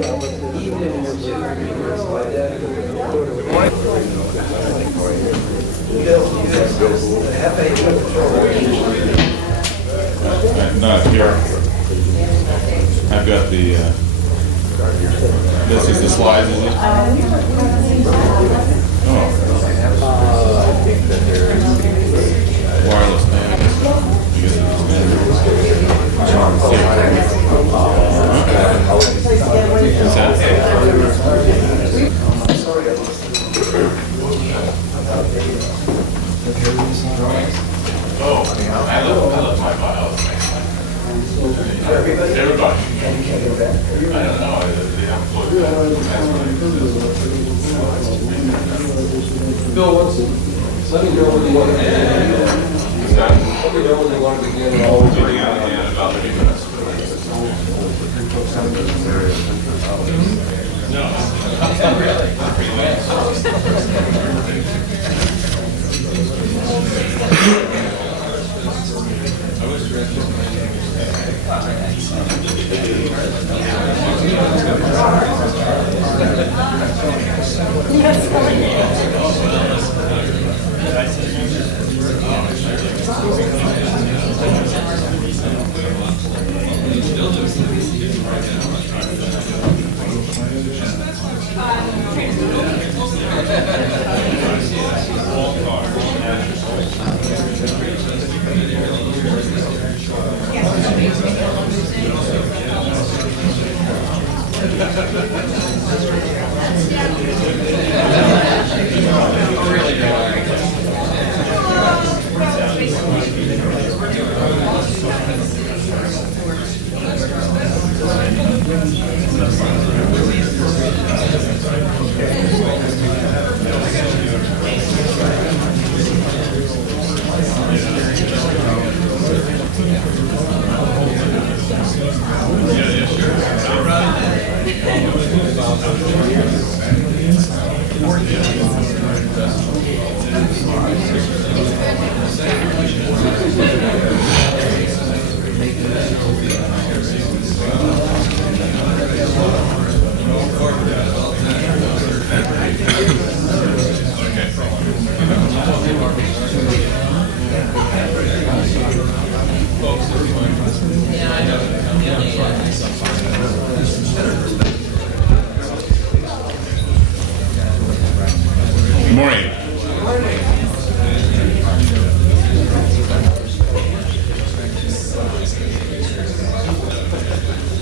Not here. I've got the, this is the slides, is it? Oh. Wireless bag. Is Oh, I love my files. Everybody? I don't know. Bill, let me know when you want to begin. Let me know when you want to begin. In about 30 minutes.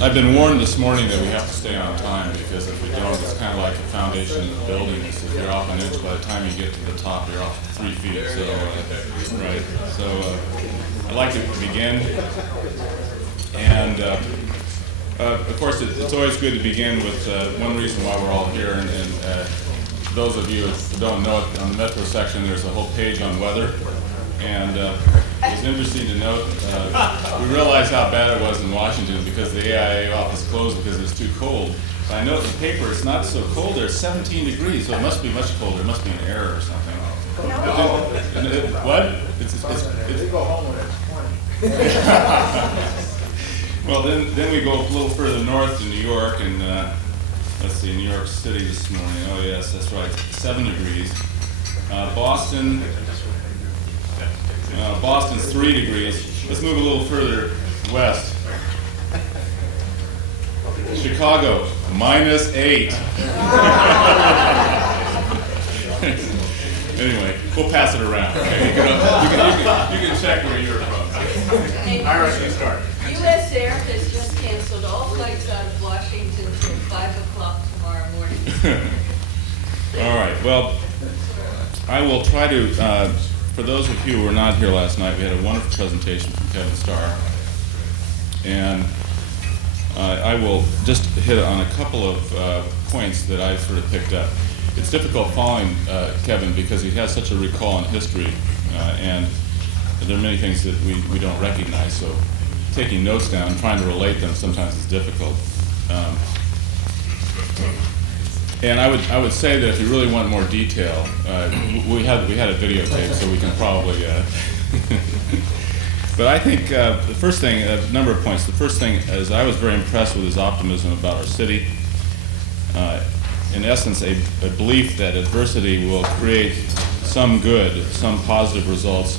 I've been warned this morning that we have to stay on time because if we don't, it's kind of like the foundation of the building. If you're off an inch, by the time you get to the top, you're off 3 feet. So, right. So, I'd like to begin. And of course, it's always good to begin with one reason why we're all here. And those of you who don't know it, on the Metro section, there's a whole page on weather. And it's interesting to note, we realized how bad it was in Washington because the AIA office closed because it was too cold. But I note in the paper it's not so cold there, it's 17 degrees, so it must be much colder. It must be an error or something. What? It's go home when it's 20. Well, then we go a little further north to New York, and let's see, New York City this morning. Oh yes, that's right, 7 degrees. Boston's 3 degrees. Let's move a little further west. Chicago, -8. Anyway, we'll pass it around. Okay? You can check where you're from. Ira, you start. U.S. Air has just canceled all flights out of Washington till 5 o'clock tomorrow morning. All right. Well, I will try to. For those of you who were not here last night, we had a wonderful presentation from Kevin Starr, and I will just hit on a couple of points that I sort of picked up. It's difficult following Kevin because he has such a recall in history, and there are many things that we don't recognize, so taking notes down, trying to relate them sometimes is difficult. And I would say that if you really want more detail, we had a videotape, so we can probably. But I think the first thing, a number of points. The first thing is I was very impressed with his optimism about our city, in essence, a belief that adversity will create some good, some positive results,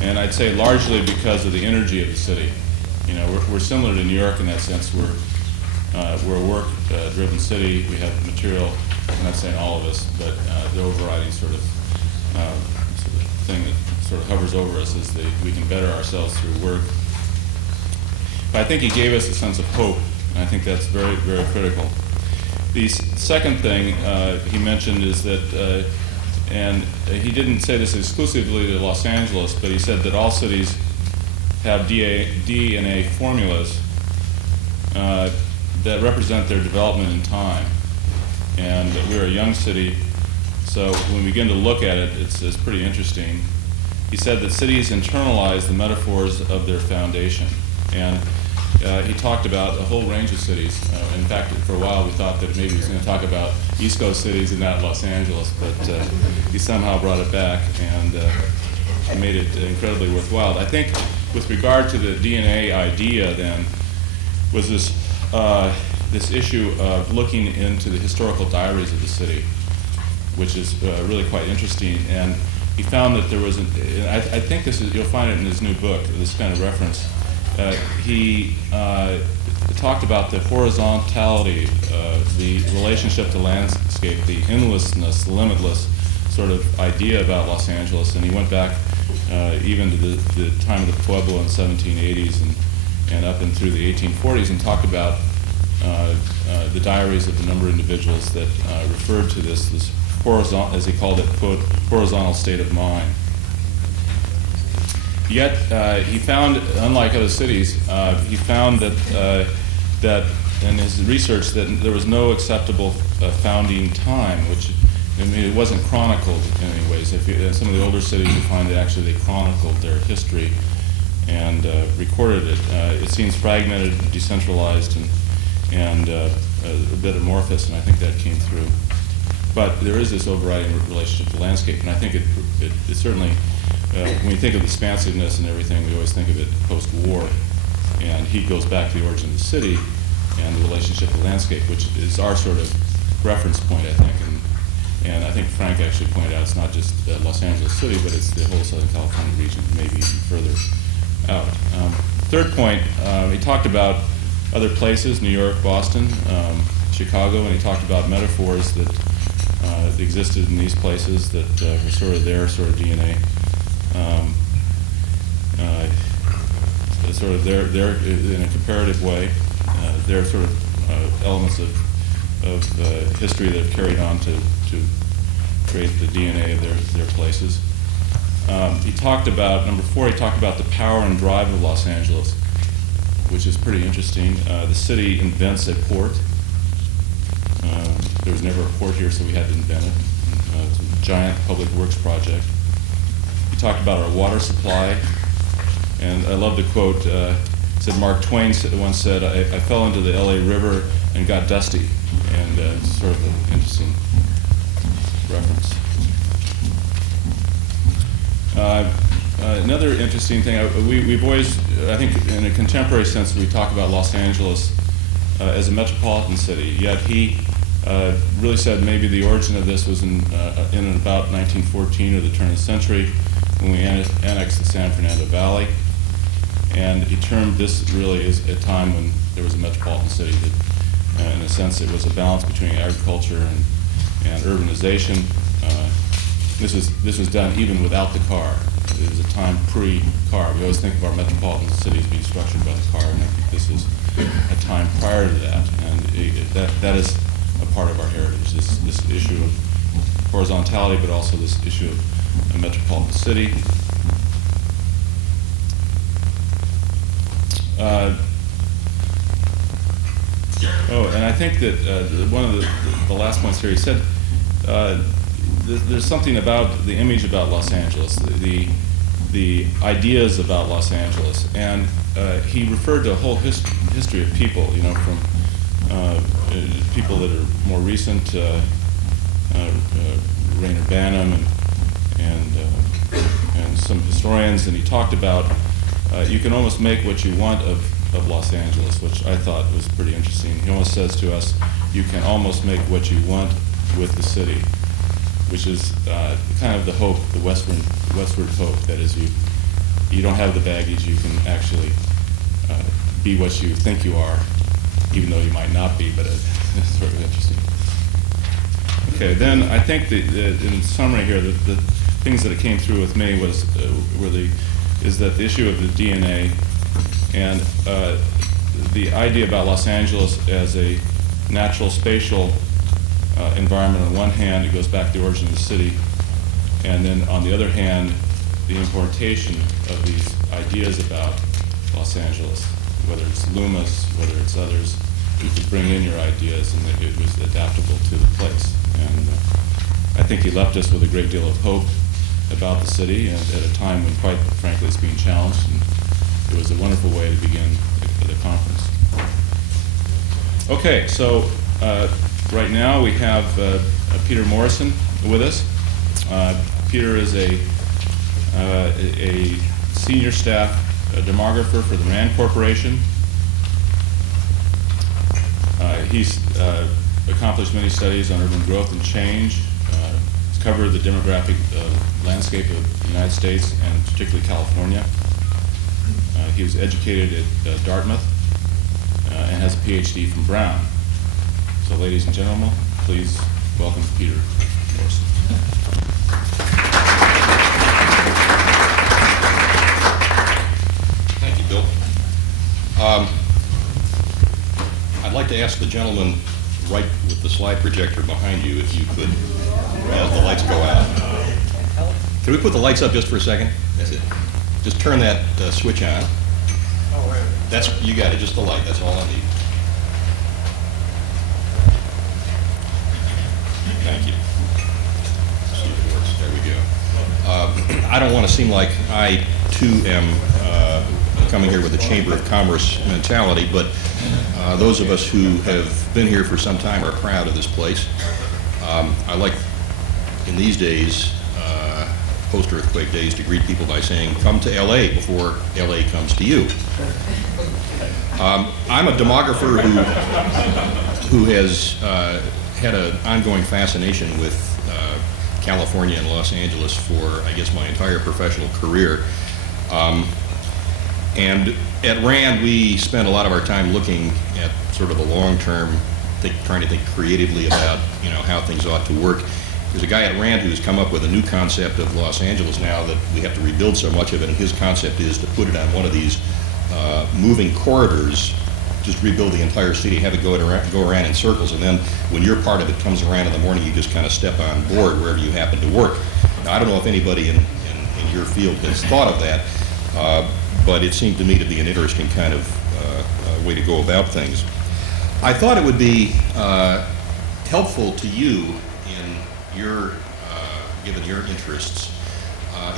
and I'd say largely because of the energy of the city. You know, we're similar to New York in that sense. We're a work-driven city. We have material. I'm not saying all of us, but the overriding sort of thing that sort of hovers over us is that we can better ourselves through work. But I think he gave us a sense of hope, and I think that's very, very critical. The second thing he mentioned is that, and he didn't say this exclusively to Los Angeles, but he said that all cities have DNA formulas that represent their development in time. And we're a young city, so when we begin to look at it, it's pretty interesting. He said that cities internalize the metaphors of their foundation. And he talked about a whole range of cities. In fact, for a while we thought that maybe he was going to talk about East Coast cities and not Los Angeles, but he somehow brought it back and made it incredibly worthwhile. I think with regard to the DNA idea then was this issue of looking into the historical diaries of the city, which is really quite interesting. And he found that there was, I think this is, you'll find it in his new book, this kind of reference. He talked about the horizontality, the relationship to landscape, the endlessness, the limitless sort of idea about Los Angeles. And he went back even to the time of the Pueblo in the 1780s and up and through the 1840s and talked about the diaries of a number of individuals that referred to this horizontal, as he called it, quote, horizontal state of mind. Yet he found, unlike other cities, he found that in his research that there was no acceptable founding time, which I mean, it wasn't chronicled in any ways. If you, some of the older cities, you find that actually they chronicled their history and recorded it. It seems fragmented, decentralized, and a bit amorphous, and I think that came through. But there is this overriding relationship to landscape, and I think it certainly, when you think of expansiveness and everything, we always think of it post-war, and he goes back to the origin of the city and the relationship to landscape, which is our sort of reference point, I think. And I think Frank actually pointed out it's not just Los Angeles City, but it's the whole Southern California region, maybe even further out. Third point, he talked about other places, New York, Boston, Chicago, and he talked about metaphors that existed in these places that were sort of their sort of DNA. Sort of their in a comparative way, their sort of elements of history that have carried on to create the DNA of their places. He talked about, number 4, he talked about the power and drive of Los Angeles, which is pretty interesting. The city invents a port. There was never a port here, so we had to invent it. It's a giant public works project. He talked about our water supply, and I love the quote. Said Mark Twain once said, I fell into the LA River and got dusty, and it's sort of an interesting reference. Another interesting thing, we've always, I think in a contemporary sense, we talk about Los Angeles as a metropolitan city, yet he really said maybe the origin of this was in and about 1914 or the turn of the century when we annexed the San Fernando Valley. And he termed this really as a time when there was a metropolitan city that, in a sense, it was a balance between agriculture and urbanization. This was done even without the car. It was a time pre-car. We always think of our metropolitan cities being structured by the car, and I think this is a time prior to that. And that is a part of our heritage, this issue of horizontality, but also this issue of a metropolitan city. And I think that one of the last points here, he said there's something about the image about Los Angeles, the ideas about Los Angeles, and he referred to a whole history of people, you know, from people that are more recent, Rainer Banham and some historians, and he talked about you can almost make what you want of Los Angeles, which I thought was pretty interesting. He almost says to us, you can almost make what you want with the city, which is kind of the hope, the westward hope. That is, you don't have the baggage. You can actually be what you think you are, even though you might not be. But it's sort of interesting. Okay, then I think in summary here, the things that it came through with me was is that the issue of the DNA and the idea about Los Angeles as a natural spatial environment. On one hand, it goes back to the origin of the city, and then on the other hand, the importation of these ideas about Los Angeles, whether it's Loomis, whether it's others, you could bring in your ideas and it was adaptable to the place. And I think he left us with a great deal of hope about the city and at a time when, quite frankly, it's being challenged. And it was a wonderful way to begin the conference. Okay, so right now we have Peter Morrison with us. Peter is a senior staff demographer for the RAND Corporation. He's accomplished many studies on urban growth and change. He's covered the demographic landscape of the United States and particularly California. He was educated at Dartmouth and has a PhD from Brown. So, ladies and gentlemen, please welcome Peter Morrison. Thank you, Bill. I'd like to ask the gentleman right with the slide projector behind you if you could, as the lights go out. Can we put the lights up just for a second? That's it. Just turn that switch on. That's, you got it, just the light, that's all I need. Thank you. See if it works. There we go. I don't want to seem like I, too, am coming here with a Chamber of Commerce mentality, but those of us who have been here for some time are proud of this place. I like, in these days, post-earthquake days, to greet people by saying, come to LA before LA comes to you. I'm a demographer who has had an ongoing fascination with California and Los Angeles for, I guess, my entire professional career. And at RAND, we spent a lot of our time looking at sort of the long-term, trying to think creatively about, how things ought to work. There's a guy at RAND who's come up with a new concept of Los Angeles now that we have to rebuild so much of it, and his concept is to put it on one of these moving corridors, just rebuild the entire city, have it go around in circles, and then when your part of it comes around in the morning, you just kind of step on board wherever you happen to work. Now, I don't know if anybody in your field has thought of that, but it seemed to me to be an interesting kind of way to go about things. I thought it would be helpful to you in your, given your interests,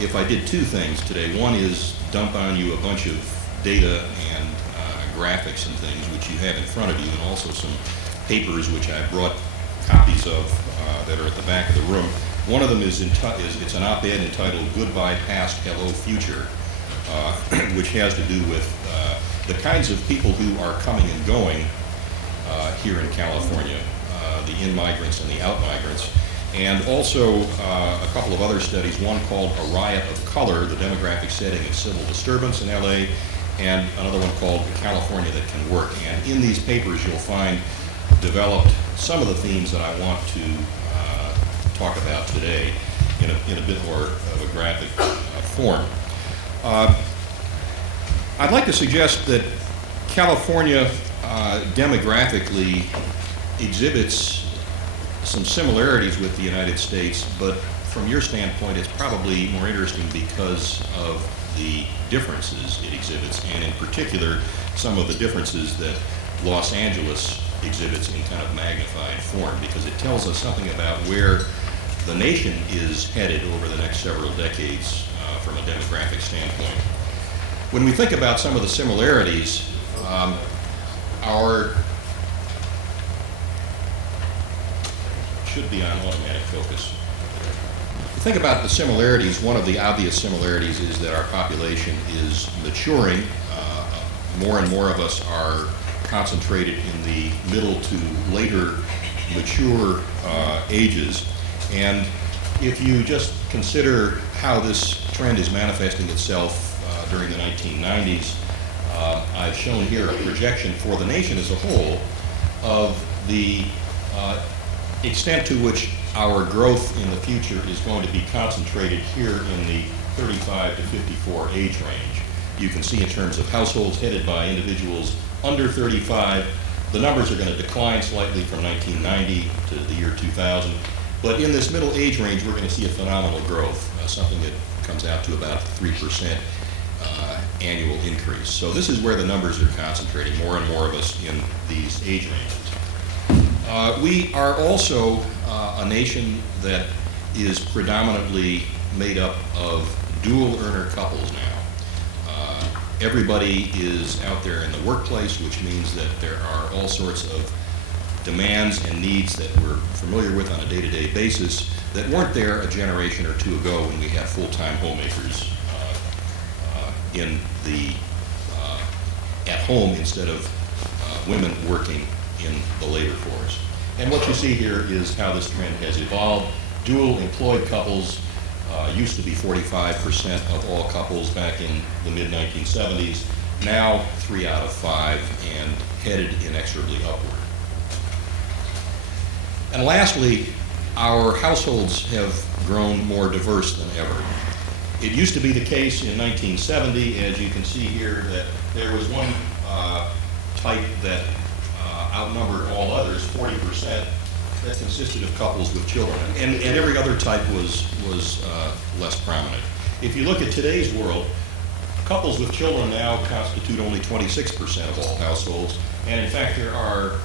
if I did two things today. One is dump on you a bunch of data and graphics and things which you have in front of you, and also some papers which I brought copies of that are at the back of the room. One of them is it's an op-ed entitled "Goodbye Past, Hello Future," which has to do with the kinds of people who are coming and going here in California, the in-migrants and the out-migrants, and also a couple of other studies, one called "A Riot of Color, the Demographic Setting of Civil Disturbance in LA," and another one called "California That Can Work." And in these papers you'll find developed some of the themes that I want to talk about today in a bit more of a graphic form. I'd like to suggest that California demographically exhibits some similarities with the United States, but from your standpoint it's probably more interesting because of the differences it exhibits, and in particular some of the differences that Los Angeles exhibits in kind of magnified form, because it tells us something about where the nation is headed over the next several decades from a demographic standpoint. When we think about some of the similarities, should be on automatic focus. Think about the similarities. One of the obvious similarities is that our population is maturing. More and more of us are concentrated in the middle to later mature ages. And if you just consider how this trend is manifesting itself during the 1990s, I've shown here a projection for the nation as a whole of the extent to which our growth in the future is going to be concentrated here in the 35 to 54 age range. You can see in terms of households headed by individuals under 35, the numbers are going to decline slightly from 1990 to the year 2000. But in this middle age range, we're going to see a phenomenal growth, something that comes out to about 3% annual increase. So this is where the numbers are concentrating, more and more of us in these age ranges. We are also a nation that is predominantly made up of dual earner couples now. Everybody is out there in the workplace, which means that there are all sorts of demands and needs that we're familiar with on a day-to-day basis that weren't there a generation or two ago when we had full-time homemakers in the at home instead of women working in the labor force. And what you see here is how this trend has evolved. Dual employed couples used to be 45% of all couples back in the mid-1970s. Now 3 out of 5 and headed inexorably upward. And lastly, our households have grown more diverse than ever. It used to be the case in 1970, as you can see here, that there was one type that outnumbered all others, 40%, that consisted of couples with children. And every other type was less prominent. If you look at today's world, couples with children now constitute only 26% of all households. And in fact, there are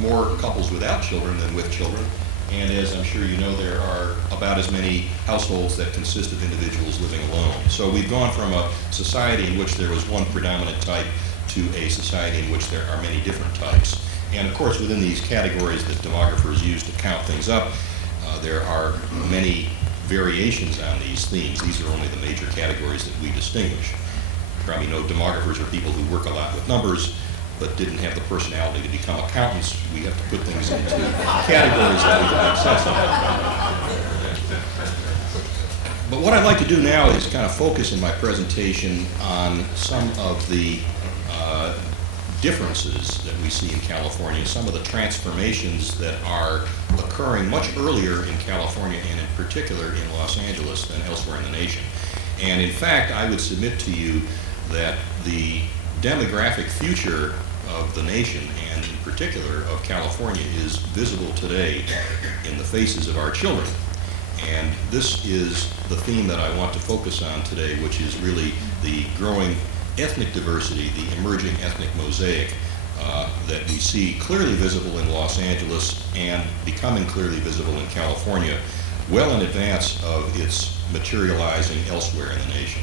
more couples without children than with children. And as I'm sure you know, there are about as many households that consist of individuals living alone. So we've gone from a society in which there was one predominant type to a society in which there are many different types. And of course, within these categories that demographers use to count things up, there are many variations on these themes. These are only the major categories that we distinguish. You probably know demographers are people who work a lot with numbers, but didn't have the personality to become accountants. We have to put things into categories that we can make sense of. But what I'd like to do now is kind of focus in my presentation on some of the differences that we see in California, some of the transformations that are occurring much earlier in California and in particular in Los Angeles than elsewhere in the nation. And in fact, I would submit to you that the demographic future of the nation, and in particular of California, is visible today in the faces of our children. And this is the theme that I want to focus on today, which is really the growing ethnic diversity, the emerging ethnic mosaic that we see clearly visible in Los Angeles and becoming clearly visible in California, well in advance of its materializing elsewhere in the nation.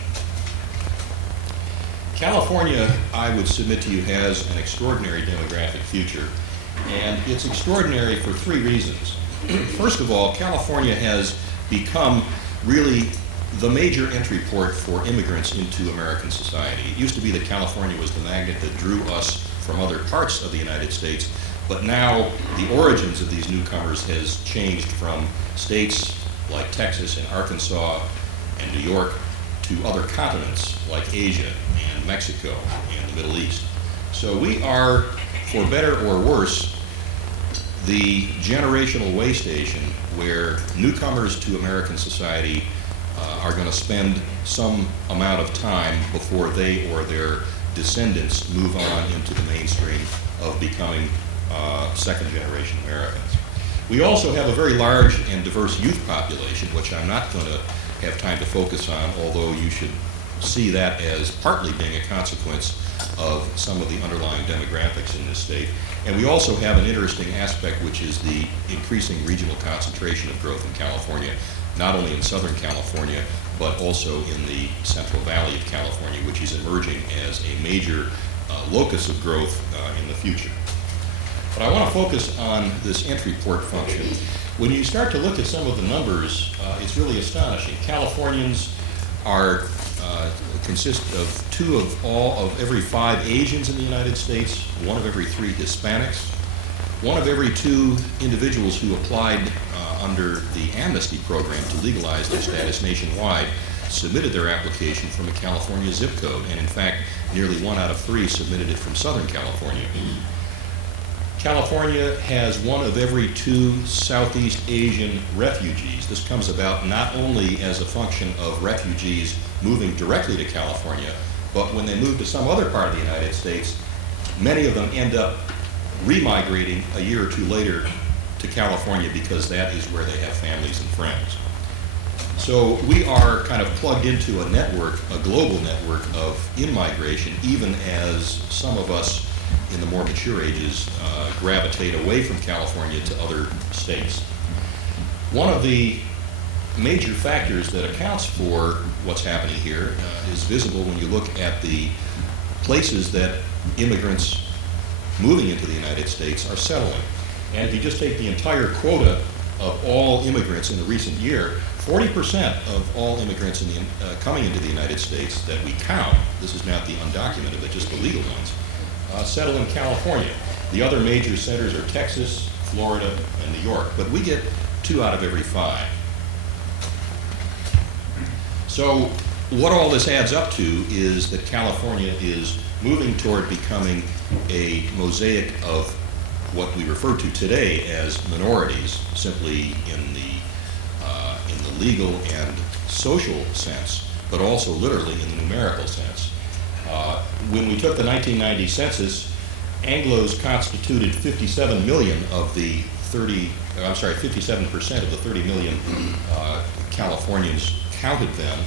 California, I would submit to you, has an extraordinary demographic future, and it's extraordinary for 3 reasons. First of all, California has become really the major entry port for immigrants into American society. It used to be that California was the magnet that drew us from other parts of the United States, but now the origins of these newcomers has changed from states like Texas and Arkansas and New York to other continents like Asia and Mexico and the Middle East. So we are, for better or worse, the generational way station where newcomers to American society are going to spend some amount of time before they or their descendants move on into the mainstream of becoming second-generation Americans. We also have a very large and diverse youth population, which I'm not going to have time to focus on, although you should see that as partly being a consequence of some of the underlying demographics in this state. And we also have an interesting aspect, which is the increasing regional concentration of growth in California, not only in Southern California, but also in the Central Valley of California, which is emerging as a major locus of growth in the future. But I want to focus on this entry port function. When you start to look at some of the numbers, it's really astonishing. Californians are consist of two of every 5 Asians in the United States, 1 of every 3 Hispanics, 1 of every 2 individuals who applied under the amnesty program to legalize their status nationwide submitted their application from a California zip code, and in fact, nearly 1 out of 3 submitted it from Southern California. California has 1 of every 2 Southeast Asian refugees. This comes about not only as a function of refugees moving directly to California, but when they move to some other part of the United States, many of them end up remigrating a year or 2 later to California because that is where they have families and friends. So we are kind of plugged into a network, a global network of in-migration, even as some of us in the more mature ages gravitate away from California to other states. One of the major factors that accounts for what's happening here is visible when you look at the places that immigrants moving into the United States are settling. And if you just take the entire quota of all immigrants in the recent year, 40% of all immigrants coming into the United States that we count, this is not the undocumented, but just the legal ones, settle in California. The other major centers are Texas, Florida, and New York, but we get 2 out of every 5. So what all this adds up to is that California is moving toward becoming a mosaic of what we refer to today as minorities, simply in the legal and social sense, but also literally in the numerical sense. When we took the 1990 census, Anglos constituted 57 million of the 57% of the 30 million Californians counted them.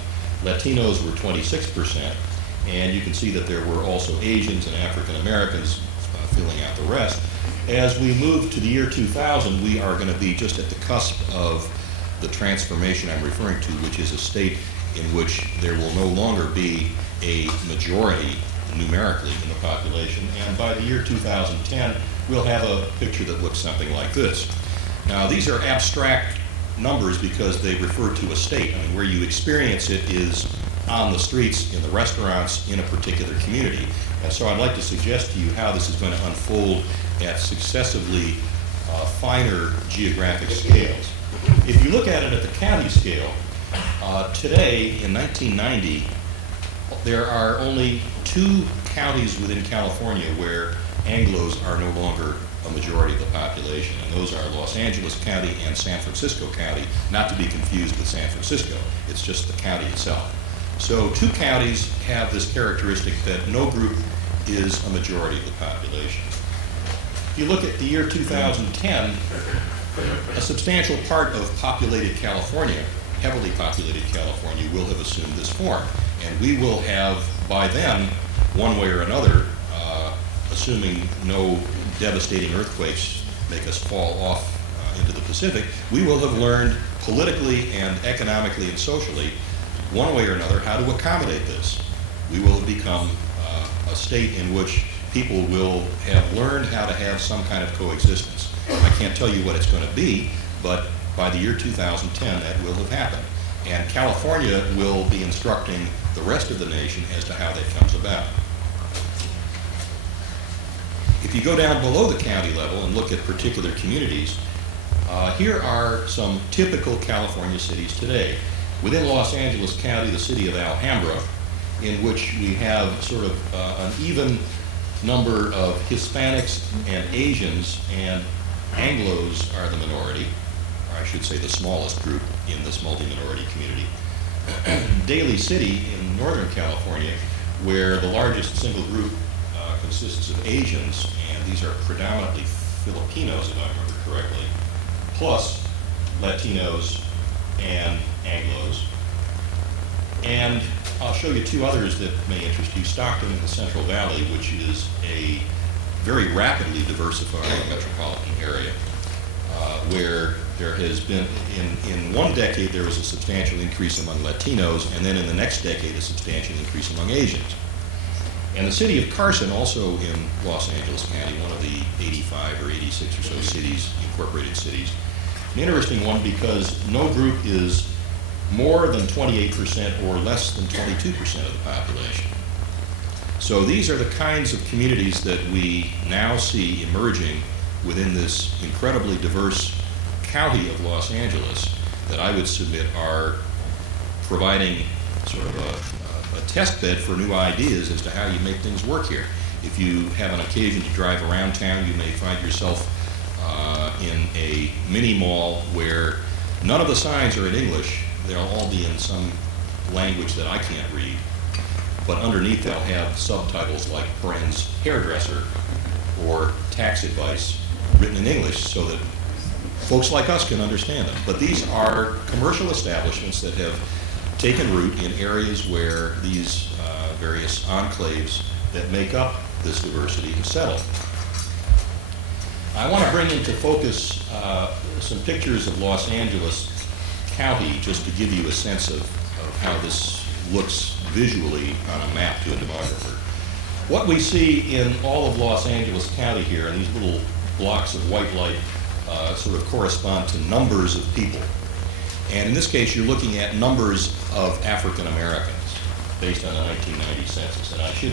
Latinos were 26%, and you can see that there were also Asians and African Americans filling out the rest. As we move to the year 2000, we are going to be just at the cusp of the transformation I'm referring to, which is a state in which there will no longer be a majority numerically in the population, and by the year 2010, we'll have a picture that looks something like this. Now, these are abstract numbers because they refer to a state. I mean, where you experience it is on the streets, in the restaurants, in a particular community. And so I'd like to suggest to you how this is going to unfold at successively finer geographic scales. If you look at it at the county scale, today, in 1990, there are only 2 counties within California where Anglos are no longer a majority of the population, and those are Los Angeles County and San Francisco County, not to be confused with San Francisco. It's just the county itself. So 2 counties have this characteristic that no group is a majority of the population. If you look at the year 2010, a substantial part of populated California, heavily populated California, will have assumed this form. And we will have, by then, one way or another, assuming no devastating earthquakes make us fall off into the Pacific, we will have learned politically and economically and socially, one way or another, how to accommodate this. We will have become a state in which people will have learned how to have some kind of coexistence. I can't tell you what it's going to be, but by the year 2010, that will have happened. And California will be instructing the rest of the nation as to how that comes about. If you go down below the county level and look at particular communities, here are some typical California cities today. Within Los Angeles County, the city of Alhambra, in which we have sort of an even number of Hispanics and Asians, and Anglos are the minority, or I should say the smallest group in this multi-minority community. Daly City in Northern California, where the largest single group consists of Asians, and these are predominantly Filipinos, if I remember correctly, plus Latinos and Anglos. And I'll show you 2 others that may interest you. Stockton in the Central Valley, which is a very rapidly diversifying metropolitan area, where there has been, in one decade, there was a substantial increase among Latinos, and then in the next decade, a substantial increase among Asians. And the city of Carson, also in Los Angeles County, one of the 85 or 86 or so cities, incorporated cities, an interesting one because no group is more than 28% or less than 22% of the population. So these are the kinds of communities that we now see emerging within this incredibly diverse county of Los Angeles that I would submit are providing sort of a test bed for new ideas as to how you make things work here. If you have an occasion to drive around town, you may find yourself in a mini mall where none of the signs are in English. They'll all be in some language that I can't read. But underneath they'll have subtitles like Friends Hairdresser or Tax Advice written in English so that folks like us can understand them. But these are commercial establishments that have taken root in areas where these various enclaves that make up this diversity have settled. I want to bring into focus some pictures of Los Angeles County just to give you a sense of how this looks visually on a map to a demographer. What we see in all of Los Angeles County here, and these little blocks of white light sort of correspond to numbers of people. And in this case, you're looking at numbers of African Americans based on the 1990 census. And I should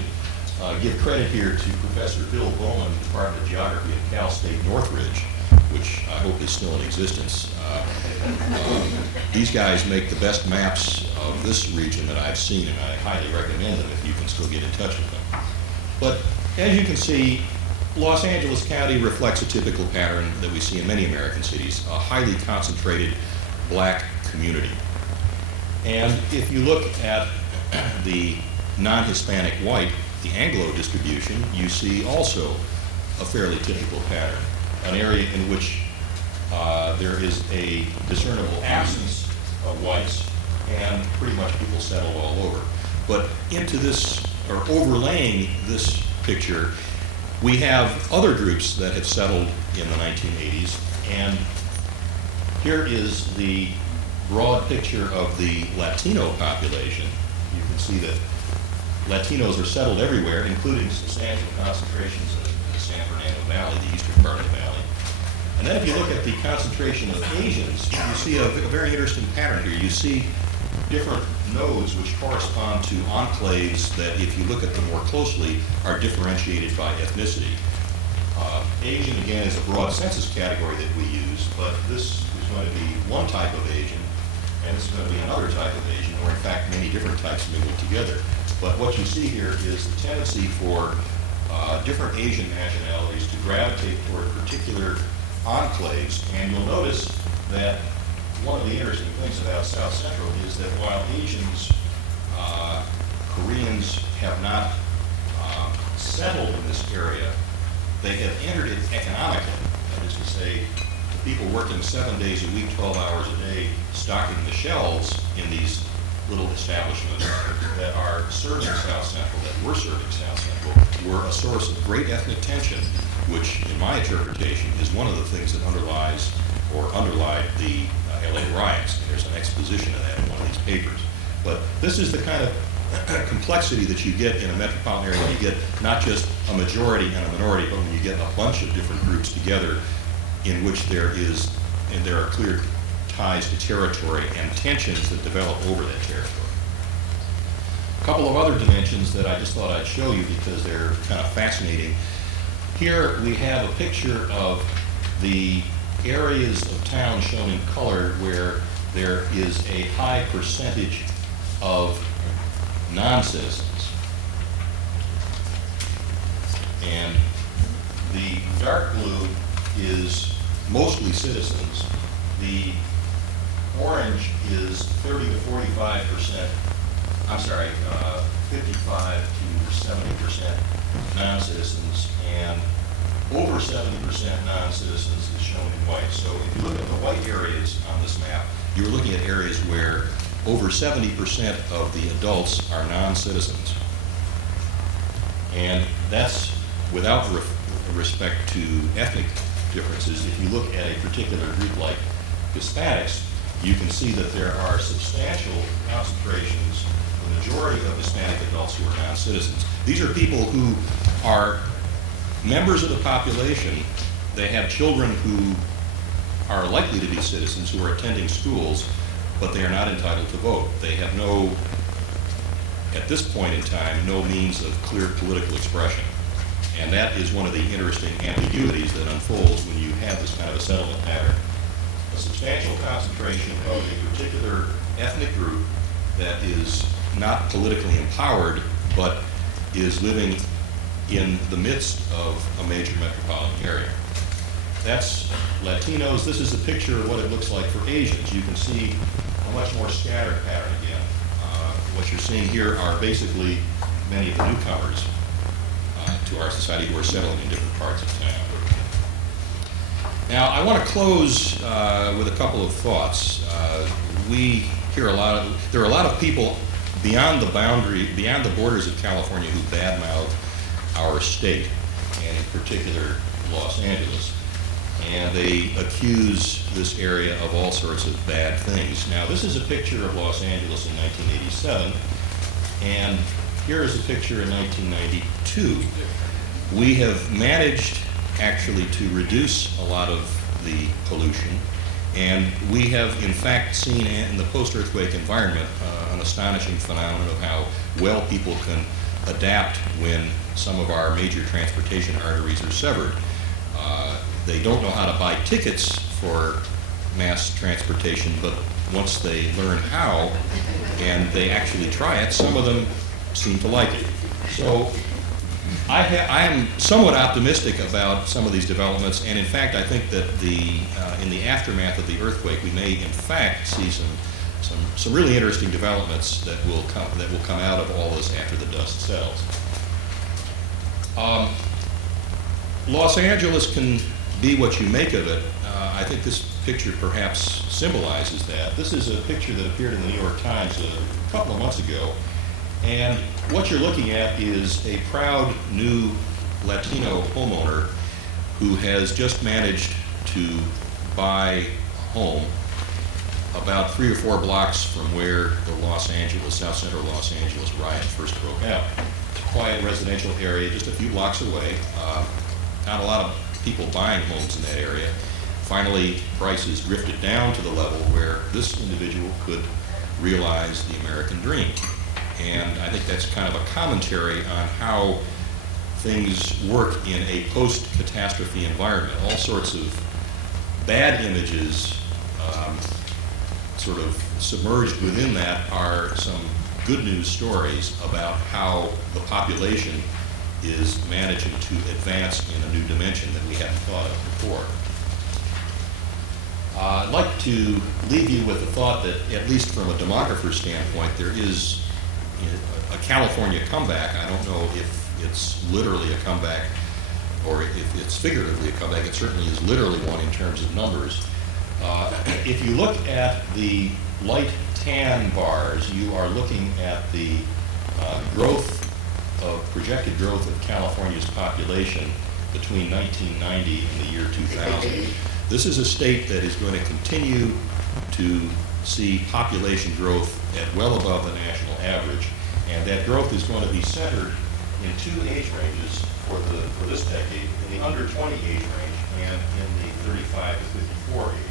give credit here to Professor Bill Bowman, Department of Geography at Cal State Northridge, which I hope is still in existence. These guys make the best maps of this region that I've seen, and I highly recommend them if you can still get in touch with them. But as you can see, Los Angeles County reflects a typical pattern that we see in many American cities, a highly concentrated black community. And if you look at the non-Hispanic white, the Anglo distribution, you see also a fairly typical pattern, an area in which there is a discernible absence of whites and pretty much people settle all over. But into this, or overlaying this picture, we have other groups that have settled in the 1980s, and here is the broad picture of the Latino population. You can see that Latinos are settled everywhere, including substantial concentrations in the San Fernando Valley, the eastern part of the valley. And then if you look at the concentration of Asians, you see a very interesting pattern here. You see different nodes which correspond to enclaves that, if you look at them more closely, are differentiated by ethnicity. Asian, again, is a broad census category that we use, but this is going to be one type of Asian, and this is going to be another type of Asian, or in fact many different types mingled together. But what you see here is the tendency for different Asian nationalities to gravitate toward particular enclaves, and you'll notice that one of the interesting things about South Central is that while Asians, Koreans have not settled in this area, they have entered it economically. That is to say, the people working 7 days a week, 12 hours a day, stocking the shelves in these little establishments that are serving South Central, that were serving South Central, were a source of great ethnic tension, which, in my interpretation, is one of the things that underlies or underlied the LA riots. There's an exposition of that in one of these papers. But this is the kind of complexity that you get in a metropolitan area when you get not just a majority and a minority, but when you get a bunch of different groups together in which there are clear ties to territory and tensions that develop over that territory. A couple of other dimensions that I just thought I'd show you because they're kind of fascinating. Here we have a picture of the areas of town shown in color where there is a high percentage of non-citizens. And the dark blue is mostly citizens. The orange is 30 to 45%, I'm sorry, 55 to 70% non-citizens, and over 70% non-citizens is shown in white. So if you look at the white areas on this map, you're looking at areas where over 70% of the adults are non-citizens. And that's without respect to ethnic differences. If you look at a particular group like Hispanics, you can see that there are substantial concentrations, the majority of Hispanic adults who are non-citizens. These are people who are members of the population. They have children who are likely to be citizens, who are attending schools, but they are not entitled to vote. They have no, at this point in time, no means of clear political expression. And that is one of the interesting ambiguities that unfolds when you have this kind of a settlement pattern. A substantial concentration of a particular ethnic group that is not politically empowered, but is living in the midst of a major metropolitan area. That's Latinos. This is a picture of what it looks like for Asians. You can see a much more scattered pattern again. What you're seeing here are basically many of the newcomers to our society who are settling in different parts of town. Now, I want to close with a couple of thoughts. We hear there are a lot of people beyond the borders of California who badmouth our state, and in particular Los Angeles. And they accuse this area of all sorts of bad things. Now, this is a picture of Los Angeles in 1987, and here is a picture in 1992. We have managed actually to reduce a lot of the pollution, and we have in fact seen in the post-earthquake environment an astonishing phenomenon of how well people can adapt when some of our major transportation arteries are severed. They don't know how to buy tickets for mass transportation, but once they learn how and they actually try it, some of them seem to like it. So I am somewhat optimistic about some of these developments, and in fact I think that in the aftermath of the earthquake we may in fact see some really interesting developments that will come out of all this after the dust settles. Los Angeles can be what you make of it. I think this picture perhaps symbolizes that. This is a picture that appeared in the New York Times a couple of months ago. And what you're looking at is a proud new Latino homeowner who has just managed to buy a home about 3 or 4 blocks from where the South Central Los Angeles riots first broke out. It's a quiet residential area just a few blocks away. Not a lot of people buying homes in that area. Finally, prices drifted down to the level where this individual could realize the American dream. And I think that's kind of a commentary on how things work in a post-catastrophe environment. All sorts of bad images sort of submerged within that are some good news stories about how the population is managing to advance in a new dimension that we hadn't thought of before. I'd like to leave you with the thought that, at least from a demographer's standpoint, there is a California comeback. I don't know if it's literally a comeback or if it's figuratively a comeback. It certainly is literally one in terms of numbers. If you look at the light tan bars, you are looking at the projected growth of California's population between 1990 and the year 2000. This is a state that is going to continue to see population growth at well above the national average, and that growth is going to be centered in 2 age ranges for this decade, in the under 20 age range and in the 35 to 54 age range.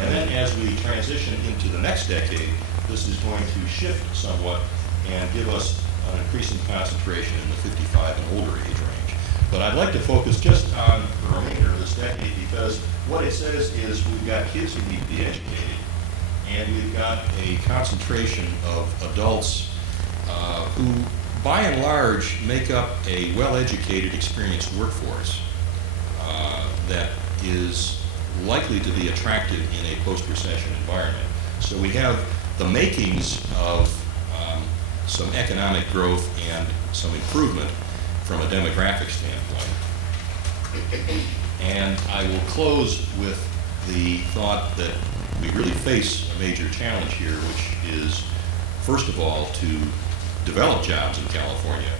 And then as we transition into the next decade, this is going to shift somewhat and give us an increasing concentration in the 55 and older age range. But I'd like to focus just on the remainder of this decade, because what it says is we've got kids who need to be educated, and we've got a concentration of adults who, by and large, make up a well-educated, experienced workforce that is likely to be attractive in a post-recession environment. So we have the makings of some economic growth and some improvement from a demographic standpoint. And I will close with the thought that we really face a major challenge here, which is, first of all, to develop jobs in California,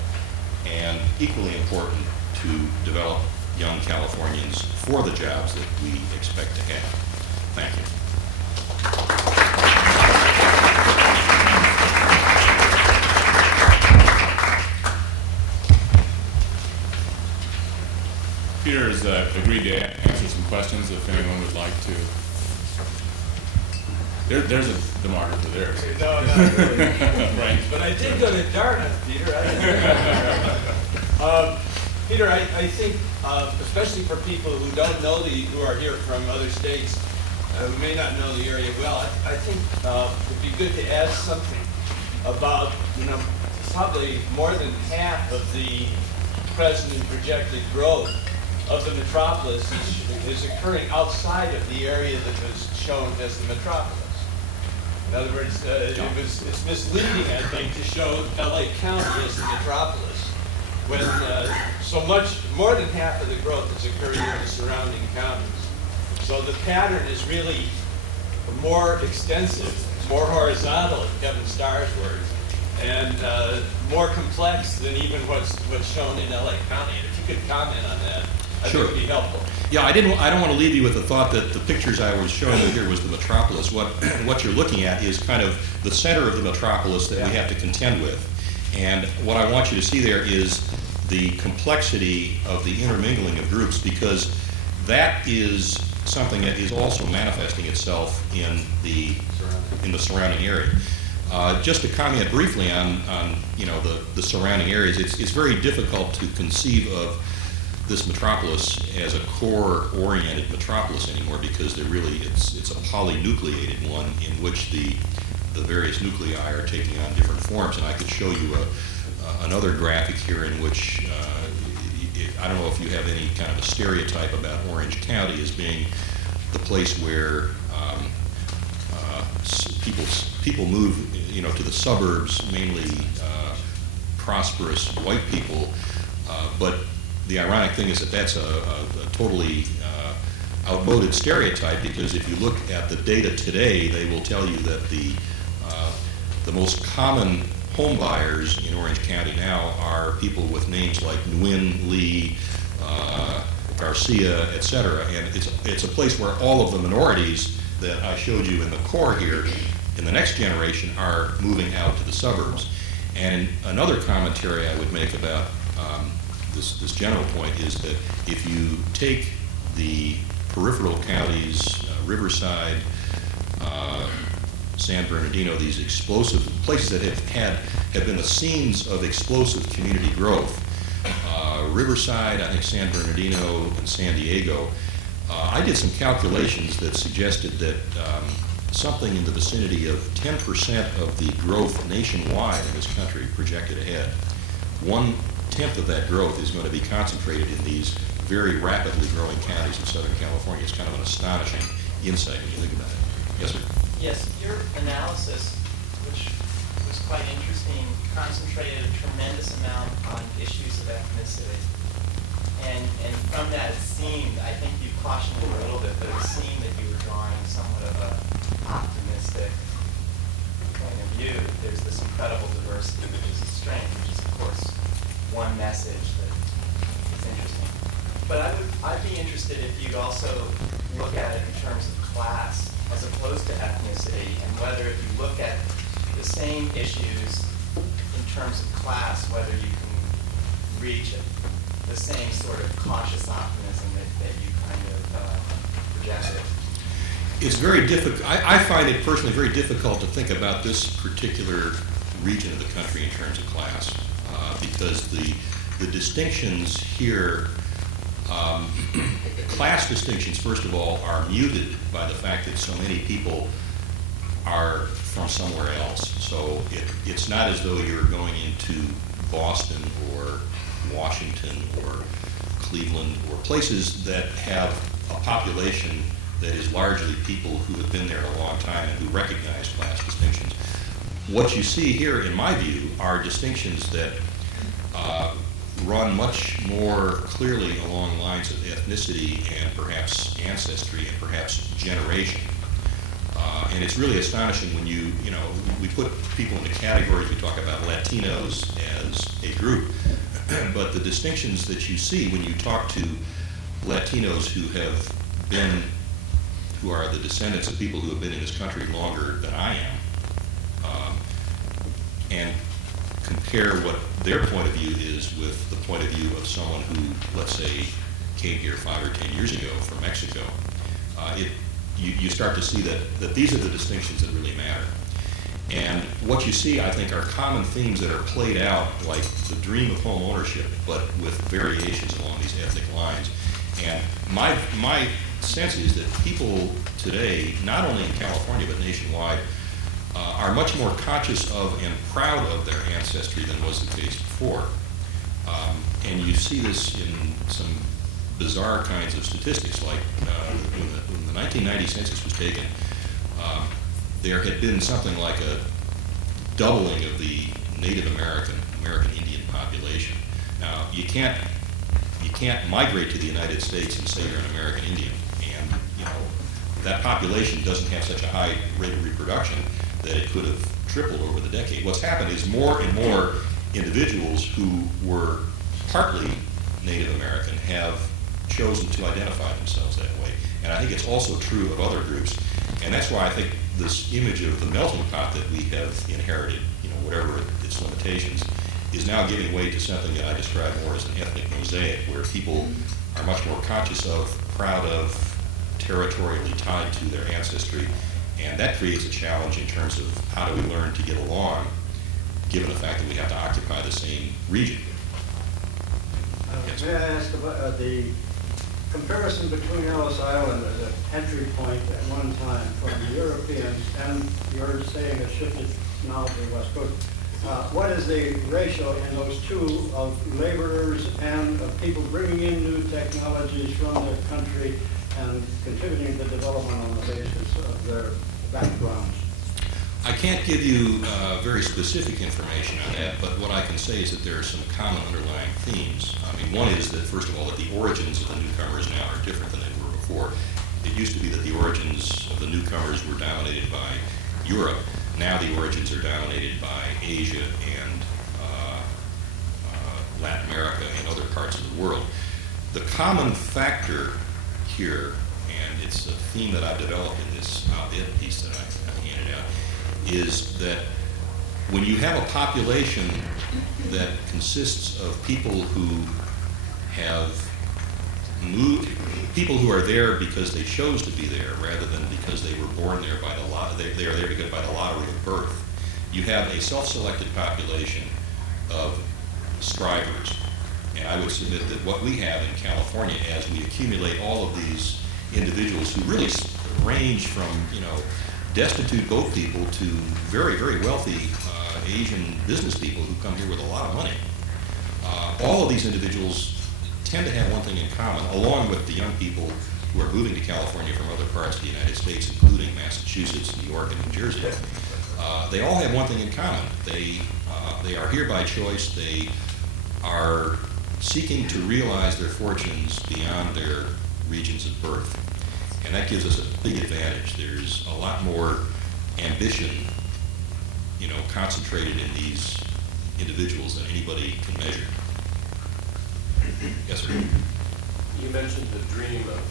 and equally important, to develop young Californians for the jobs that we expect to have. Thank you. Peter has agreed to answer some questions if anyone would like to. There's a demography there. No, not really. Right. But I did go to Dartmouth, Peter. Peter, I think, especially for people who don't know who are here from other states, who may not know the area well, I think it'd be good to add something about, probably more than half of the present and projected growth of the metropolis is occurring outside of the area that was shown as the metropolis. In other words, it's misleading, I think, to show LA County as the metropolis when so much, more than half of the growth is occurring in the surrounding counties. So the pattern is really more extensive, more horizontal, in Kevin Starr's words, and more complex than even what's shown in LA County. And if you could comment on that, I think it would be helpful. Yeah, I don't want to leave you with the thought that the pictures I was showing you here was the metropolis. What you're looking at is kind of the center of the metropolis that we have to contend with. And what I want you to see there is the complexity of the intermingling of groups, because that is something that is also manifesting itself in the surrounding area. Just to comment briefly on the surrounding areas, it's very difficult to conceive of this metropolis as a core-oriented metropolis anymore, because it's a polynucleated one in which the various nuclei are taking on different forms. And I could show you another graphic here in which I don't know if you have any kind of a stereotype about Orange County as being the place where people move, to the suburbs, mainly prosperous white people, but the ironic thing is that that's a totally outmoded stereotype, because if you look at the data today, they will tell you that the most common home buyers in Orange County now are people with names like Nguyen, Lee, Garcia, etc. And it's a place where all of the minorities that I showed you in the core here in the next generation are moving out to the suburbs. And another commentary I would make about this general point is that if you take the peripheral counties, Riverside, San Bernardino, these explosive places that have been the scenes of explosive community growth, Riverside, I think San Bernardino, and San Diego, I did some calculations that suggested that something in the vicinity of 10% of the growth nationwide in this country projected ahead. 1/10 of that growth is going to be concentrated in these very rapidly growing counties in Southern California. It's kind of an astonishing insight when you think about it. Yes, sir? Yes, your analysis, which was quite interesting, concentrated a tremendous amount on issues of ethnicity. And from that, it seemed, I think you cautioned it a little bit, but it seemed that you were drawing somewhat of an optimistic point of view. There's this incredible diversity, which is a strength, which is, of course, one message that is interesting. But I'd be interested if you'd also look at it in terms of class as opposed to ethnicity, and whether if you look at the same issues in terms of class, whether you can reach the same sort of cautious optimism that you kind of projected. It's very difficult. I find it personally very difficult to think about this particular region of the country in terms of class, because the distinctions here, class distinctions, first of all, are muted by the fact that so many people are from somewhere else. So it's not as though you're going into Boston or Washington or Cleveland or places that have a population that is largely people who have been there a long time and who recognize class distinctions. What you see here, in my view, are distinctions that run much more clearly along lines of ethnicity and perhaps ancestry and perhaps generation. And it's really astonishing when we put people into categories. We talk about Latinos as a group, but the distinctions that you see when you talk to Latinos who are the descendants of people who have been in this country longer than I am, and compare what their point of view is with the point of view of someone who, let's say, came here 5 or 10 years ago from Mexico, you start to see that these are the distinctions that really matter. And what you see, I think, are common themes that are played out, like the dream of home ownership, but with variations along these ethnic lines. And my sense is that people today, not only in California but nationwide, are much more conscious of and proud of their ancestry than was the case before. And you see this in some bizarre kinds of statistics, like when the 1990 census was taken, there had been something like a doubling of the Native American Indian population. Now, you can't migrate to the United States and say you're an American Indian, and that population doesn't have such a high rate of reproduction that it could have tripled over the decade. What's happened is more and more individuals who were partly Native American have chosen to identify themselves that way. And I think it's also true of other groups. And that's why I think this image of the melting pot that we have inherited, whatever its limitations, is now giving way to something that I describe more as an ethnic mosaic, where people are much more conscious of, proud of, territorially tied to their ancestry. And that creates a challenge in terms of how do we learn to get along, given the fact that we have to occupy the same region. Yes. May I ask about the comparison between Ellis Island as an entry point at one time from the Europeans, and you're saying it shifted now to the West Coast. What is the ratio in those two of laborers and of people bringing in new technologies from their country and contributing to development on the basis of their backgrounds? I can't give you very specific information on that, but what I can say is that there are some common underlying themes. I mean, one is that, first of all, that the origins of the newcomers now are different than they were before. It used to be that the origins of the newcomers were dominated by Europe. Now the origins are dominated by Asia and Latin America and other parts of the world. The common factor here, and it's a theme that I've developed in this op-ed piece that I handed out, is that when you have a population that consists of people who have moved, people who are there because they chose to be there rather than because they were born there by the lot, they are there because by the lottery of birth, you have a self-selected population of strivers. And I would submit that what we have in California, as we accumulate all of these individuals who really range from, destitute boat people to very, very wealthy Asian business people who come here with a lot of money. All of these individuals tend to have one thing in common, along with the young people who are moving to California from other parts of the United States, including Massachusetts, New York, and New Jersey. They all have one thing in common. They are here by choice. They are seeking to realize their fortunes beyond their regions of birth. And that gives us a big advantage. There's a lot more ambition, concentrated in these individuals than anybody can measure. Yes, sir. You mentioned the dream of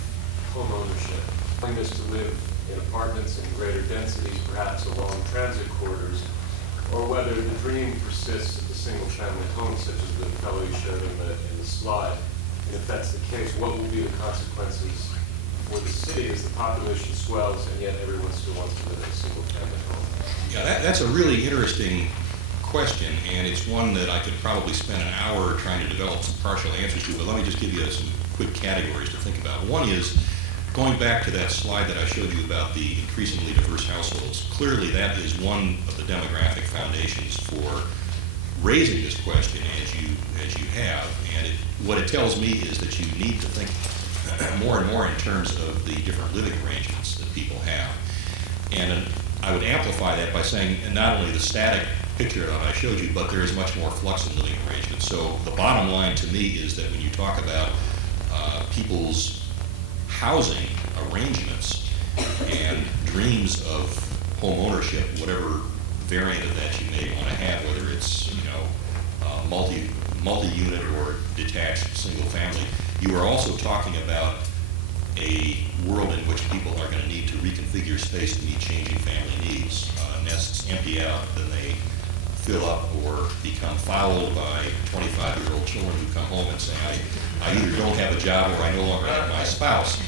home ownership, willingness to live in apartments in greater densities, perhaps along transit corridors, or whether the dream persists of the single-family home, such as the fellow you showed in the slide. And if that's the case, what will be the consequences for the city as the population swells and yet everyone still wants to live in a single-family home? Yeah, that's a really interesting question, and it's one that I could probably spend an hour trying to develop some partial answers to, but let me just give you some quick categories to think about. One is, going back to that slide that I showed you about the increasingly diverse households, clearly that is one of the demographic foundations for raising this question as you have, and what it tells me is that you need to think more and more in terms of the different living arrangements that people have. And I would amplify that by saying not only the static picture that I showed you, but there is much more flux in living arrangements. So the bottom line to me is that when you talk about people's housing arrangements and dreams of home ownership, whatever variant of that you may want to have, whether it's multi-unit or detached single family, you are also talking about a world in which people are going to need to reconfigure space to meet changing family needs. Nests empty out, then they fill up or become fouled by 25-year-old children who come home and say, I either don't have a job or I no longer have my spouse.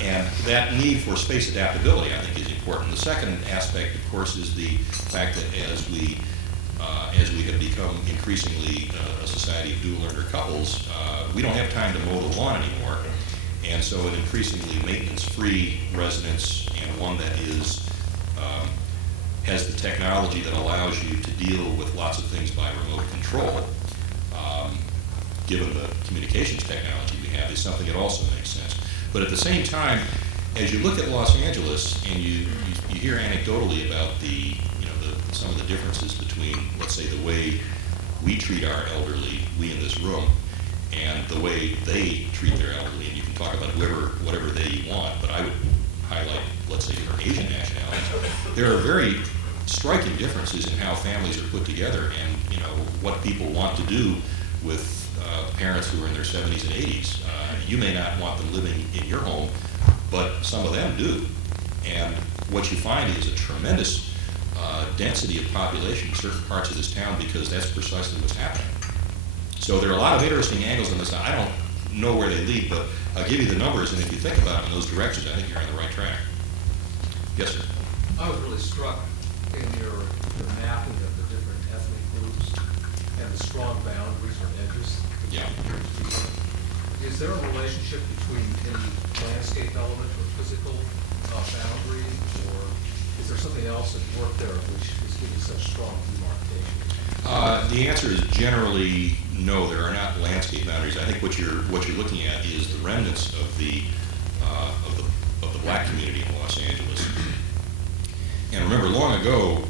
And that need for space adaptability, I think, is important. The second aspect, of course, is the fact that as we have become increasingly a society of dual earner couples, we don't have time to mow the lawn anymore. And so an increasingly maintenance-free residence, and one that has the technology that allows you to deal with lots of things by remote control, given the communications technology we have, is something that also makes sense. But at the same time, as you look at Los Angeles and you hear anecdotally about some of the differences between, let's say, the way we treat our elderly, we in this room, and the way they treat their elderly, and you can talk about whatever they you want, but I would highlight, let's say, for Asian nationalities, there are very striking differences in how families are put together, and what people want to do with parents who are in their 70s and 80s. You may not want them living in your home, but some of them do. And what you find is a tremendous density of population in certain parts of this town, because that's precisely what's happening. So there are a lot of interesting angles on this. I don't know where they lead, but I'll give you the numbers, and if you think about them in those directions, I think you're on the right track. Yes, sir. I was really struck in your mapping of the different ethnic groups and the strong boundaries or edges. Yeah. Is there a relationship between any landscape element or physical boundary, or is there something else at work there which is giving such strong demarcation? The answer is generally no. There are not landscape boundaries. I think what you're looking at is the remnants of the black community in Los Angeles. And remember, long ago,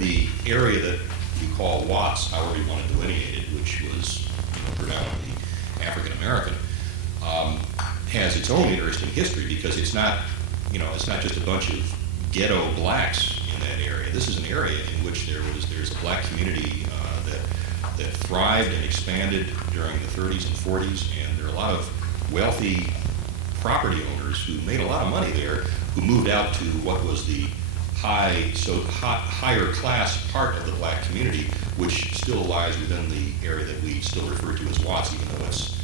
the area that you call Watts, however you want to delineate it, which was predominantly African American, has its own interesting history, because it's not just a bunch of ghetto blacks in that area. This is an area in which there's a black community that thrived and expanded during the 30s and 40s, and there are a lot of wealthy property owners who made a lot of money there, who moved out to what was the higher class part of the black community, which still lies within the area that we still refer to as Watts, even though it's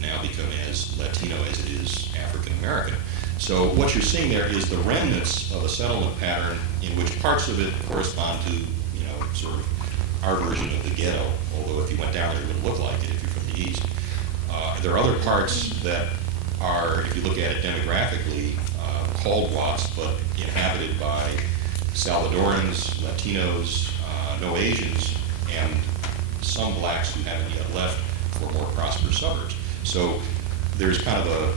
now become as Latino as it is African American. So what you're seeing there is the remnants of a settlement pattern in which parts of it correspond to, sort of our version of the ghetto, although if you went down there, it wouldn't look like it if you're from the east. There are other parts that are, if you look at it demographically, called Watts, but inhabited by Salvadorans, Latinos, no Asians, and some blacks who haven't yet left for more prosperous suburbs. So there's kind of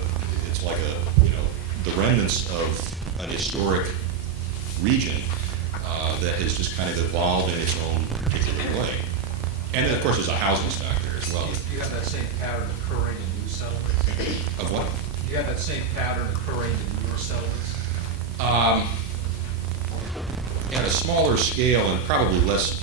it's like the remnants of an historic region that has just kind of evolved in its own particular way. And then, of course, there's a housing stock there as well. Do you have that same pattern occurring in new settlements? Of what? Do you have that same pattern occurring in newer settlements? At a smaller scale and probably less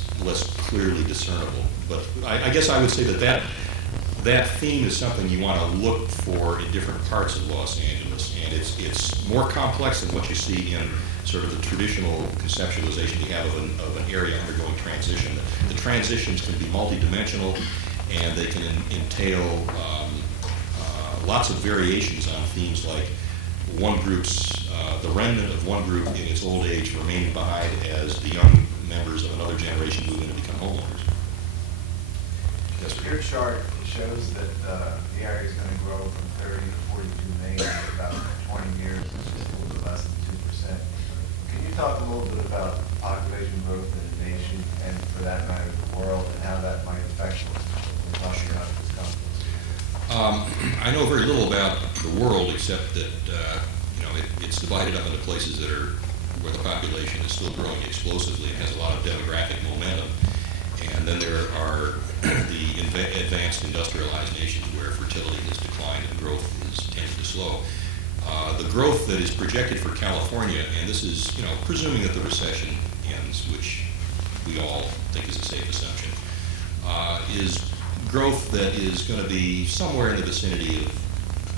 clearly discernible. But I guess I would say that theme is something you want to look for in different parts of Los Angeles, and it's more complex than what you see in sort of the traditional conceptualization you have of an area undergoing transition. The transitions can be multidimensional, and they can entail lots of variations on themes like the remnant of one group in its old age remaining behind as the young members of another generation move in to become homeowners. Yes, sir. Your chart shows that the area is going to grow from 30 to 42 million in about 20 years. It's just a little bit less than 2%. Can you talk a little bit about population growth in the nation, and for that matter, the world, and how that might affect what we're talking about this conference? I know very little about the world, except that it's divided up into places where the population is still growing explosively and has a lot of demographic momentum. And then there are the advanced industrialized nations where fertility has declined and growth is tended to slow. The growth that is projected for California, and this is presuming that the recession ends, which we all think is a safe assumption, is growth that is going to be somewhere in the vicinity of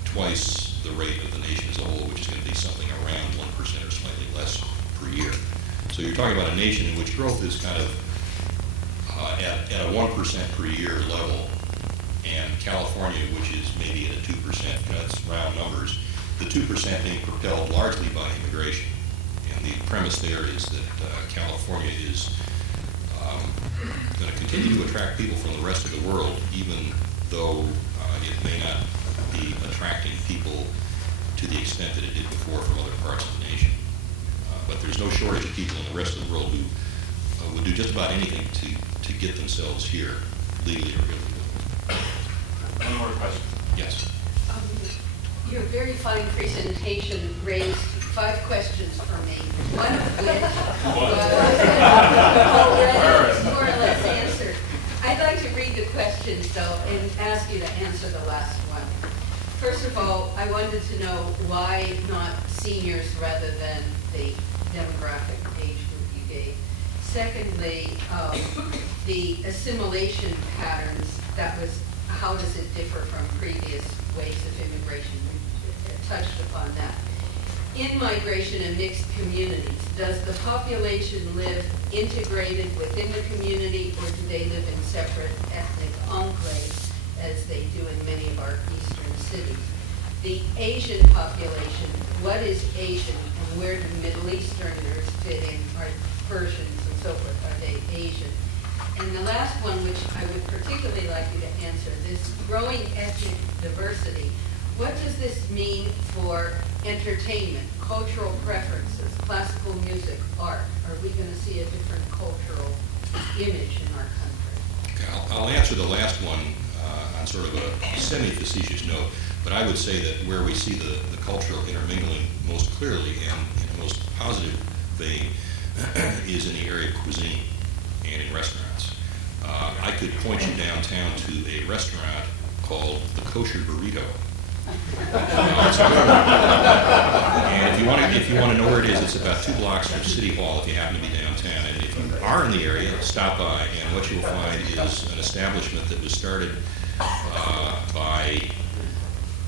twice the rate of the nation as a whole, which is going to be something around 1% or slightly less per year. So you're talking about a nation in which growth is kind of at a 1% per year level, and California, which is maybe at a 2%, that's round numbers, the 2% being propelled largely by immigration. And the premise there is that California is going to continue to attract people from the rest of the world, even though it may not be attracting people to the extent that it did before from other parts of the nation. But there's no shortage of people in the rest of the world who would do just about anything to get themselves here, legally or illegally. One more question. Yes. Your very fine presentation raised 5 questions for me, one of which was already more or less answered. I'd like to read the questions, though, and ask you to answer the last one. First of all, I wanted to know why not seniors rather than the demographic age group you gave. Secondly, the assimilation patterns, how does it differ from previous ways of immigration? We touched upon that. In migration and mixed communities, does the population live integrated within the community, or do they live in separate ethnic enclaves, as they do in many of our eastern cities? The Asian population, what is Asian, and where do Middle Easterners fit in? Are Persians and so forth, are they Asian? And the last one, which I would particularly like you to answer, this growing ethnic diversity. What does this mean for entertainment, cultural preferences, classical music, art? Are we going to see a different cultural image in our country? Okay, I'll answer the last one on sort of a semi-facetious note, but I would say that where we see the cultural intermingling most clearly and in the most positive vein is in the area of cuisine and in restaurants. I could point you downtown to a restaurant called the Kosher Burrito. And if you want to know where it is, it's about 2 blocks from City Hall if you happen to be downtown. And if you are in the area, stop by, and what you'll find is an establishment that was started by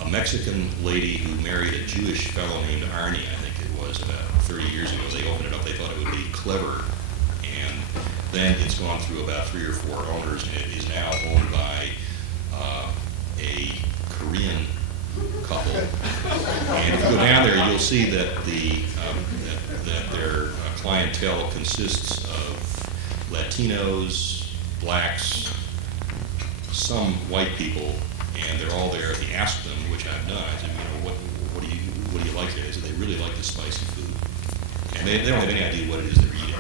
a Mexican lady who married a Jewish fellow named Arnie, I think it was, about 30 years ago. They opened it up, they thought it would be clever, and then it's gone through about 3 or 4 owners, and it is now owned by a Korean couple. And if you go down there, you'll see that that their clientele consists of Latinos, blacks, some white people, and they're all there. If you ask them, which I've done, I said, what do you like there? They said they really like the spicy food, and they don't have any idea what it is they're eating.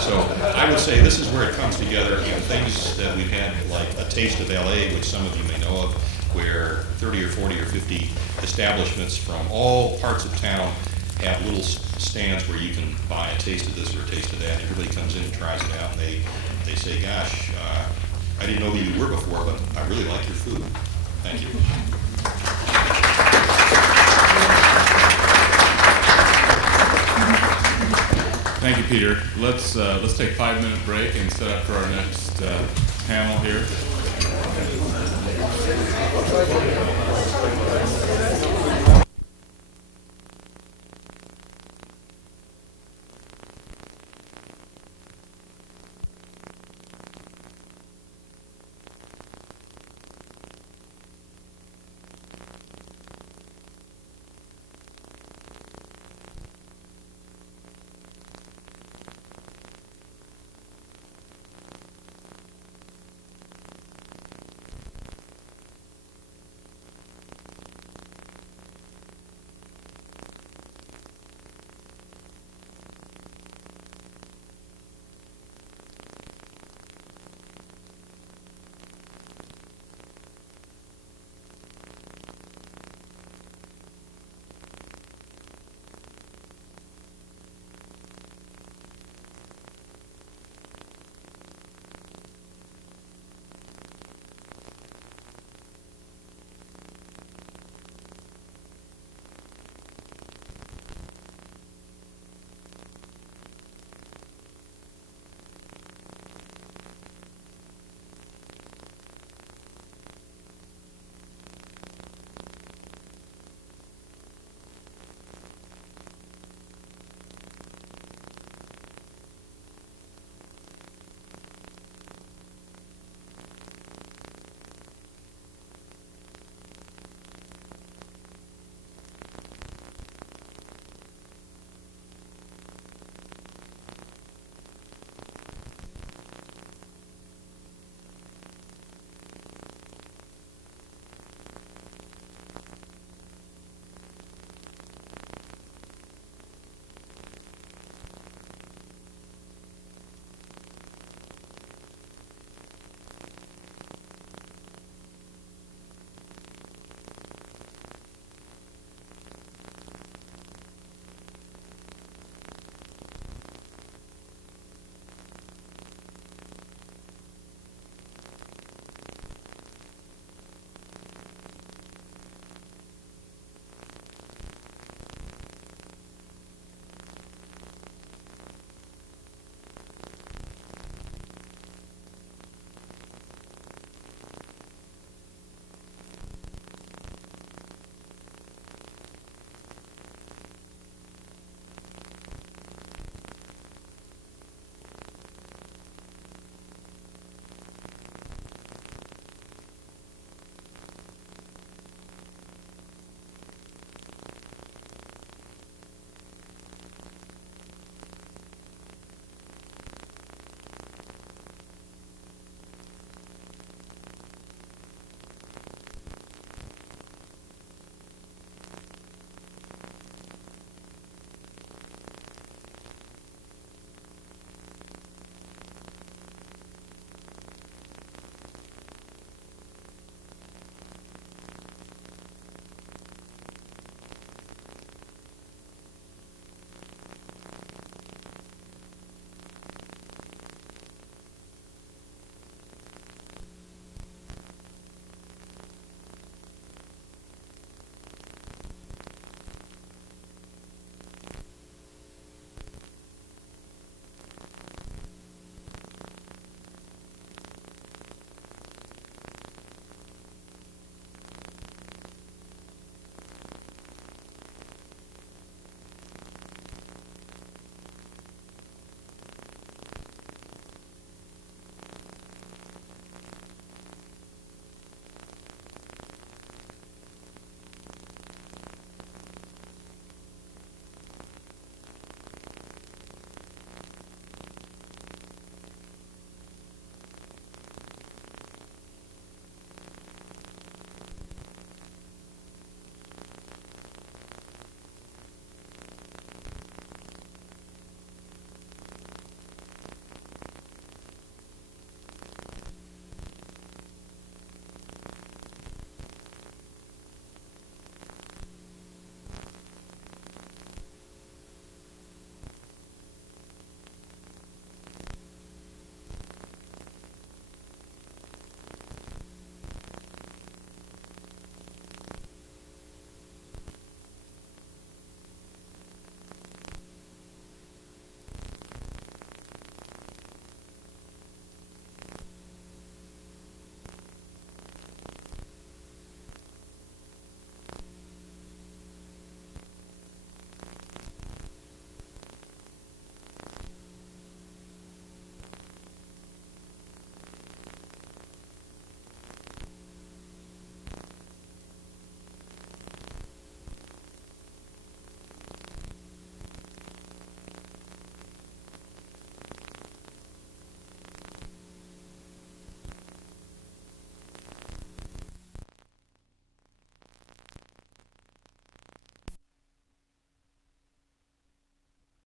So I would say this is where it comes together, and things that we've had, like a taste of LA, which some of you may know of, where 30 or 40 or 50 establishments from all parts of town have little stands where you can buy a taste of this or a taste of that. Everybody comes in and tries it out, and they say, gosh, I didn't know who you were before, but I really like your food. Thank you. Thank you, Peter. Let's take a 5-minute break and set up for our next panel here.